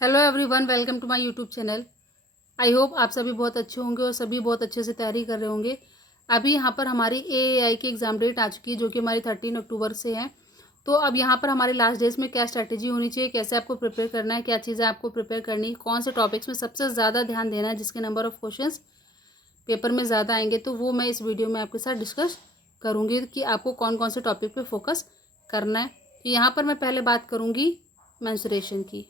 Hello everyone, welcome to my YouTube channel. I hope आप सभी बहुत अच्छे होंगे और सभी बहुत अच्छे से तैयारी कर रहे होंगे। अभी यहाँ पर हमारी एएआई की एग्ज़ाम डेट आ चुकी है जो कि हमारी 13 अक्टूबर से है। तो अब यहाँ पर हमारे लास्ट डेज में क्या स्ट्रैटेजी होनी चाहिए, कैसे आपको प्रिपेयर करना है, क्या चीज़ें आपको प्रिपेयर करनी है, कौन से टॉपिक्स में सबसे ज़्यादा ध्यान देना है, जिसके नंबर ऑफ़ क्वेश्चंस पेपर में ज़्यादा आएंगे, तो वो मैं इस वीडियो में आपके साथ डिस्कस करूँगी कि आपको कौन कौन से टॉपिक पर फोकस करना है। तो यहाँ पर मैं पहले बात करूँगी मेंसुरेशन की।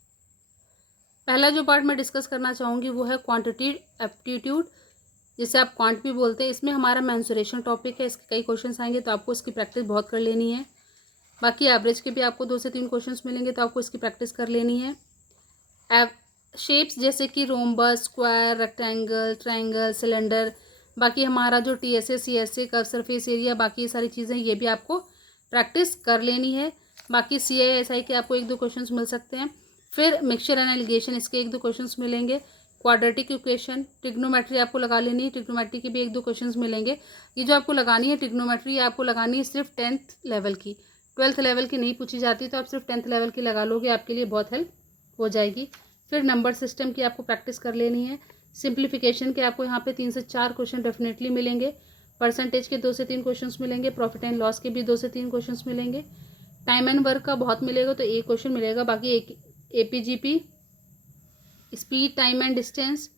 पहला जो पार्ट मैं डिस्कस करना चाहूँगी वो है क्वांटिटी एप्टीट्यूड, जिसे आप क्वांट भी बोलते हैं। इसमें हमारा मेंसुरेशन टॉपिक है, इसके कई क्वेश्चंस आएंगे तो आपको इसकी प्रैक्टिस बहुत कर लेनी है। बाकी एवरेज के भी आपको 2 से 3 क्वेश्चंस मिलेंगे तो आपको इसकी प्रैक्टिस कर लेनी है। शेप्स जैसे कि rhombus, square, rectangle, triangle, cylinder, बाकी हमारा जो TSA, CSA, curve surface area, बाकी ये सारी चीज़ें ये भी आपको प्रैक्टिस कर लेनी है। बाकी सीआईएसआई के आपको 1-2 क्वेश्चंस मिल सकते हैं। फिर मिक्सचर एंड एलिगेशन, इसके 1-2 क्वेश्चंस मिलेंगे। क्वाड्रेटिक इक्वेशन, ट्रिग्नोमेट्री आपको लगा लेनी है, ट्रिग्नोमेट्री के भी 1-2 क्वेश्चंस मिलेंगे। ये जो आपको लगानी है ट्रिग्नोमेट्री, आपको लगानी है सिर्फ 10th लेवल की, 12th लेवल की नहीं पूछी जाती, तो आप सिर्फ 10th लेवल की लगा लोगे, आपके लिए बहुत हेल्प हो जाएगी। फिर नंबर सिस्टम की आपको प्रैक्टिस कर लेनी है। सिंप्लीफिकेशन के आपको यहाँ पे 3 से 4 क्वेश्चन डेफिनेटली मिलेंगे। परसेंटेज के 2 से 3 क्वेश्चंस मिलेंगे। प्रॉफिट एंड लॉस के भी 2 से 3 क्वेश्चंस मिलेंगे। टाइम एंड वर्क का बहुत मिलेगा, तो 1 क्वेश्चन मिलेगा। बाकी एक AP GP, speed, time and distance,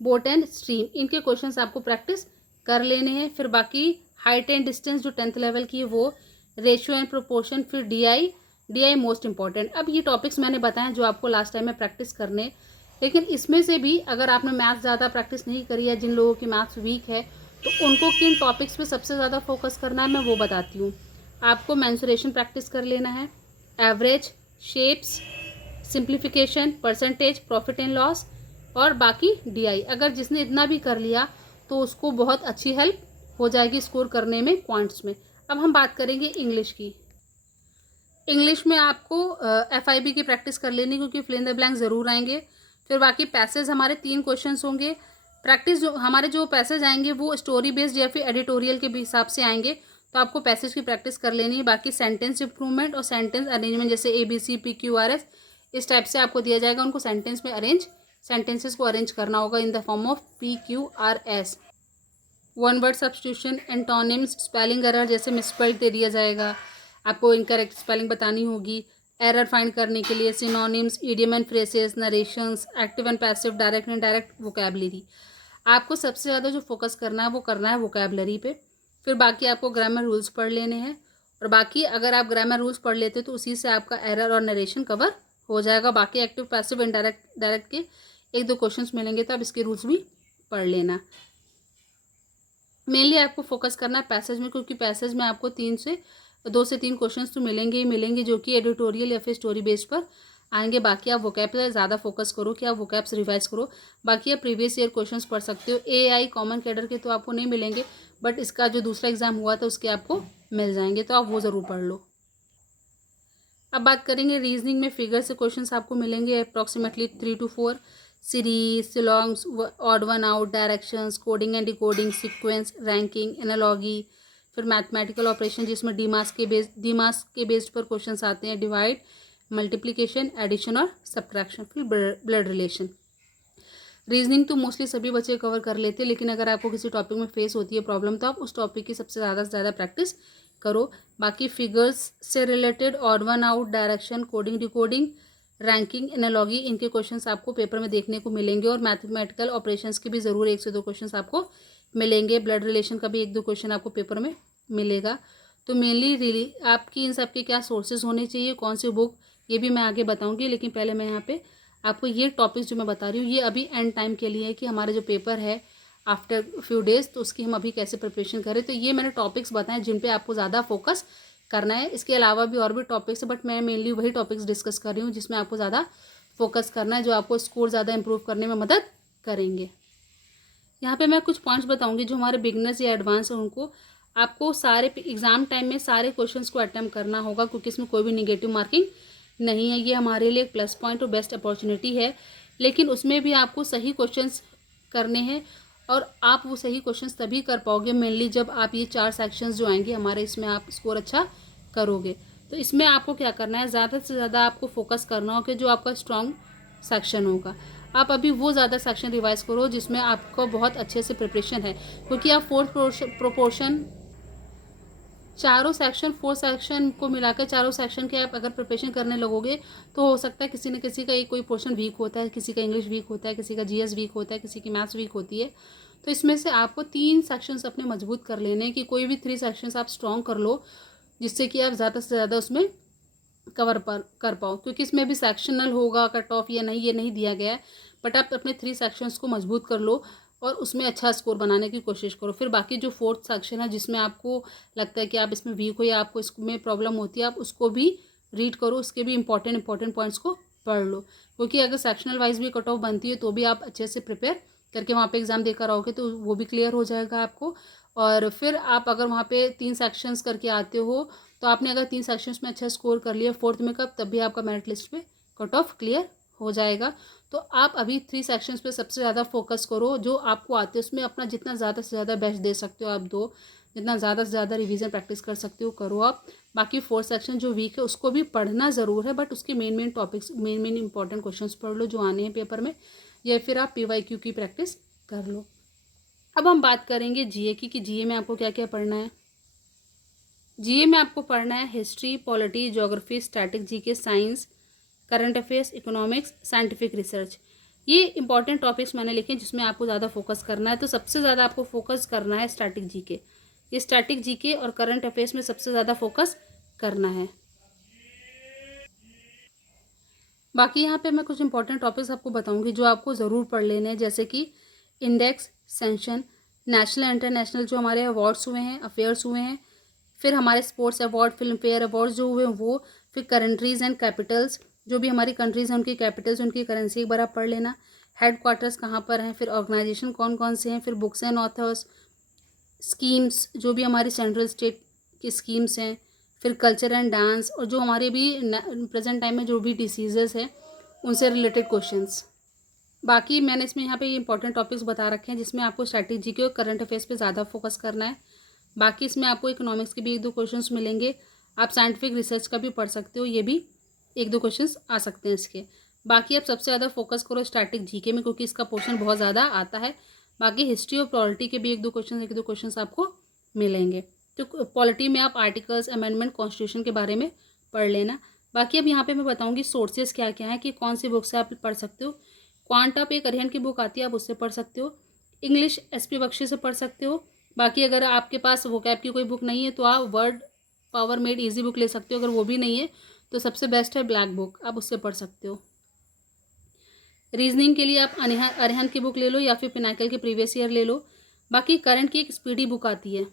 boat and stream, इनके क्वेश्चंस आपको प्रैक्टिस कर लेने हैं। फिर बाकी हाइट एंड डिस्टेंस जो 10th लेवल की है वो, रेशियो एंड प्रोपोर्शन, फिर डीआई मोस्ट इंपॉर्टेंट। अब ये टॉपिक्स मैंने बताए जो आपको लास्ट टाइम में प्रैक्टिस करने, लेकिन इसमें से भी अगर आपने मैथ्स ज़्यादा प्रैक्टिस नहीं करी है, जिन लोगों की मैथ्स वीक है, तो उनको किन टॉपिक्स पे सबसे ज़्यादा फोकस करना है मैं वो बताती हूँ। आपको मेंसुरेशन प्रैक्टिस कर लेना है, average, shapes, simplification, percentage, profit and loss, और बाकी डीआई। अगर जिसने इतना भी कर लिया तो उसको बहुत अच्छी हेल्प हो जाएगी स्कोर करने में क्वांट्स में। अब हम बात करेंगे इंग्लिश की। इंग्लिश में आपको एफआईबी की प्रैक्टिस कर लेनी, क्योंकि फिल इन द ब्लैंक ज़रूर आएंगे। फिर बाकी पैसेज हमारे 3 क्वेश्चंस होंगे। प्रैक्टिस जो हमारे जो पैसेज आएंगे वो स्टोरी बेस्ड या फिर एडिटोरियल के हिसाब से आएंगे, तो आपको पैसेज की प्रैक्टिस कर लेनी है। बाकी सेंटेंस इंप्रूवमेंट और सेंटेंस अरेंजमेंट, जैसे ABC, PQRS, इस टाइप से आपको दिया जाएगा, उनको सेंटेंस में सेंटेंसेस को अरेंज करना होगा in the form of PQRS। One word substitution, antonyms, spelling error जैसे मिसस्पेल्ड दे दिया जाएगा, आपको इनकरेक्ट स्पेलिंग बतानी होगी। एरर फाइंड करने के लिए synonyms, idiom and phrases, narrations, active and passive, direct and indirect vocabulary. आपको सबसे ज़्यादा जो फोकस करना है वो करना है वोकैबुलरी पे। फिर बाकी आपको ग्रामर रूल्स पढ़ लेने हैं, और बाकी अगर आप ग्रामर रूल्स पढ़ लेते तो उसी से आपका एरर और नरेशन कवर हो जाएगा। बाकी एक्टिव, पैसिव, इनडायरेक्ट, डायरेक्ट के 1-2 क्वेश्चंस मिलेंगे, तो आप इसके रूल्स भी पढ़ लेना। मेनली आपको फोकस करना है पैसेज में, क्योंकि पैसेज में आपको 2 से 3 क्वेश्चंस तो मिलेंगे ही मिलेंगे, जो कि एडिटोरियल या फिर स्टोरी बेस्ड पर आएंगे। बाकी आप वोकैब पर ज़्यादा फोकस करो कि आप वोकैब्स रिवाइज करो। बाकी आप प्रीवियस ईयर क्वेश्चंस पढ़ सकते हो। एआई कॉमन कैडर के तो आपको नहीं मिलेंगे, बट इसका जो दूसरा एग्जाम हुआ था उसके आपको मिल जाएंगे, तो आप वो ज़रूर पढ़ लो। अब बात करेंगे रीजनिंग में। फिगर से क्वेश्चंस आपको मिलेंगे approximately 3 to 4। Series, syllogisms, odd one out, directions, coding and decoding, sequence, ranking, analogy. फिर मैथमेटिकल ऑपरेशन, जिसमें डीमास के बेस्ड पर क्वेश्चंस आते हैं, डिवाइड, मल्टीप्लिकेशन, एडिशन और सब्ट्रैक्शन। फिर ब्लड रिलेशन। रीजनिंग तो मोस्टली सभी बच्चे कवर कर लेते हैं, लेकिन अगर आपको किसी टॉपिक में फेस होती है प्रॉब्लम, तो आप उस टॉपिक की सबसे ज़्यादा से ज़्यादा प्रैक्टिस करो। बाकी फिगर्स से related odd one out, direction, coding, decoding, ranking, analogy, इनके क्वेश्चंस आपको पेपर में देखने को मिलेंगे। और मैथमेटिकल ऑपरेशंस के भी ज़रूर 1 से 2 क्वेश्चंस आपको मिलेंगे। ब्लड रिलेशन का भी 1-2 क्वेश्चन आपको पेपर में मिलेगा। तो मेनली आपकी इन सब के क्या सोर्सेज होने चाहिए, कौन सी बुक, ये भी मैं आगे बताऊँगी। लेकिन पहले मैं यहाँ पे आपको ये टॉपिक्स जो मैं बता रही हूँ ये अभी एंड टाइम के लिए है, कि हमारे जो पेपर है आफ्टर फ्यू डेज, तो उसकी हम अभी कैसे प्रिपरेशन करें। तो ये मैंने टॉपिक्स बताए जिन पे आपको ज़्यादा फोकस करना है। इसके अलावा भी और भी टॉपिक्स है, बट मैं मेनली वही टॉपिक्स डिस्कस कर रही हूँ जिसमें आपको ज़्यादा फोकस करना है, जो आपको स्कोर ज़्यादा इंप्रूव करने में मदद करेंगे। यहाँ पे मैं कुछ पॉइंट्स बताऊँगी जो हमारे बिगनर्स या एडवांस हैं उनको। आपको सारे एग्ज़ाम टाइम में सारे क्वेश्चंस को अटेम्प्ट करना होगा, क्योंकि इसमें कोई भी निगेटिव मार्किंग नहीं है। ये हमारे लिए एक प्लस पॉइंट और बेस्ट अपॉर्चुनिटी है, लेकिन उसमें भी आपको सही क्वेश्चंस करने हैं, और आप वो सही क्वेश्चंस तभी कर पाओगे मेनली जब आप ये 4 सेक्शंस जो आएंगे हमारे, इसमें आप स्कोर अच्छा करोगे। तो इसमें आपको क्या करना है, ज़्यादा से ज़्यादा आपको फोकस करना हो कि जो आपका स्ट्रॉन्ग सेक्शन होगा। आप अभी वो ज़्यादा सेक्शन रिवाइज़ करो जिसमें आपको बहुत अच्छे से प्रिपरेशन है, क्योंकि आप फोर्थ प्रोपोर्शन चारों सेक्शन 4 सेक्शन को मिलाकर चारों सेक्शन के आप अगर प्रिपरेशन करने लगोगे तो हो सकता है किसी न किसी का एक कोई पोर्शन वीक होता है, किसी का इंग्लिश वीक होता है, किसी का जीएस वीक होता है, किसी की मैथ्स वीक होती है। तो इसमें से आपको 3 सेक्शंस अपने मजबूत कर लेने हैं कि कोई भी 3 सेक्शंस आप स्ट्रॉन्ग कर लो, जिससे कि आप ज़्यादा से ज़्यादा उसमें कवर पर कर पाओ, क्योंकि इसमें भी सेक्शनल होगा कट ऑफ या नहीं, ये नहीं दिया गया है। बट आप अपने 3 सेक्शंस को मजबूत कर लो और उसमें अच्छा स्कोर बनाने की कोशिश करो। फिर बाकी जो 4th सेक्शन है जिसमें आपको लगता है कि आप इसमें वीक हो या आपको इसमें प्रॉब्लम होती है, आप उसको भी रीड करो, उसके भी इंपॉर्टेंट पॉइंट्स को पढ़ लो, क्योंकि अगर सेक्शनल वाइज भी कट ऑफ बनती है तो भी आप अच्छे से प्रिपेयर करके वहाँ पे एग्ज़ाम देकर आओगे तो वो भी क्लियर हो जाएगा आपको। और फिर आप अगर वहाँ पे 3 सेक्शंस करके आते हो तो आपने अगर 3 सेक्शंस में अच्छा स्कोर कर लिया 4th में कब, तब भी आपका मेरिट लिस्ट पे कट ऑफ क्लियर हो जाएगा। तो आप अभी 3 सेक्शंस पे सबसे ज़्यादा फोकस करो, जो आपको आते हैं उसमें अपना जितना ज़्यादा से ज़्यादा बेस्ट दे सकते हो आप दो, जितना ज़्यादा से ज़्यादा रिवीजन प्रैक्टिस कर सकते हो करो आप। बाकी 4th सेक्शन जो वीक है उसको भी पढ़ना ज़रूर है, बट उसके main topics, main important questions पढ़ लो जो आने हैं पेपर में, या फिर आप PYQ की प्रैक्टिस कर लो। अब हम बात करेंगे जीए की, कि जीए में आपको क्या क्या पढ़ना है। जीए में आपको पढ़ना है history, polity, geography, static GK, science, current affairs, economics, scientific research. ये इंपॉर्टेंट टॉपिक्स मैंने लिखे हैं जिसमें आपको ज़्यादा फोकस करना है। तो सबसे ज़्यादा आपको फोकस करना है स्टैटिक जीके। ये स्टैटिक जीके और करंट अफेयर्स में सबसे ज़्यादा फोकस करना है। बाकी यहाँ पे मैं कुछ इंपॉर्टेंट टॉपिक्स आपको बताऊंगी जो आपको ज़रूर पढ़ लेने हैं, जैसे कि इंडेक्स, सेंशन, नेशनल इंटरनेशनल जो हमारे अवार्ड्स हुए हैं, अफेयर्स हुए हैं, फिर हमारे sports award, film fair awards जो हुए हैं वो, फिर कंट्रीज़ एंड कैपिटल्स, जो भी हमारी कंट्रीज़ हैं उनकी कैपिटल्स, उनकी करेंसी एक बार आप पढ़ लेना। हेड क्वार्टर्स कहाँ पर हैं, फिर ऑर्गेनाइजेशन कौन कौन से हैं, फिर बुक्स एंड ऑथर्स, स्कीम्स जो भी हमारी सेंट्रल स्टेट की स्कीम्स हैं, फिर कल्चर एंड डांस, और जो हमारे भी प्रेजेंट टाइम में जो भी डिसीजेस हैं उनसे रिलेटेड क्वेश्चंस। बाकी मैंने इसमें यहाँ पे ये इंपॉर्टेंट टॉपिक्स बता रखे हैं जिसमें आपको स्ट्रैटेजी के और करंट अफेयर्स पे ज़्यादा फोकस करना है। बाकी इसमें आपको इकोनॉमिक्स के भी 1-2 क्वेश्चंस मिलेंगे। आप साइंटिफिक रिसर्च का भी पढ़ सकते हो, ये भी 1-2 क्वेश्चंस आ सकते हैं इसके। बाकी आप सबसे ज़्यादा फोकस करो स्टैटिक जीके में, क्योंकि इसका पोर्शन बहुत ज़्यादा आता है। बाकी हिस्ट्री और पॉलिटी के भी 1-2 क्वेश्चंस आपको मिलेंगे। तो पॉलिटी में आप आर्टिकल्स, अमेंडमेंट, कॉन्स्टिट्यूशन के बारे में पढ़ लेना। बाकी अब यहाँ पे मैं बताऊँगी सोर्सेज क्या क्या हैं, कि कौन सी बुक से आप पढ़ सकते हो। क्वांट अप एक अरिहंत की बुक आती है, आप उससे पढ़ सकते हो। इंग्लिश SP बख्शी से पढ़ सकते हो। बाकी अगर आपके पास वोकैब की कोई बुक नहीं है तो आप word power made easy book ले सकते हो। अगर वो भी नहीं है तो सबसे बेस्ट है ब्लैक बुक, आप उससे पढ़ सकते हो। रीजनिंग के लिए आप अरिहंत की बुक ले लो या फिर पिनाकल के प्रीवियस ईयर ले लो। बाकी करंट की एक स्पीडी बुक आती है,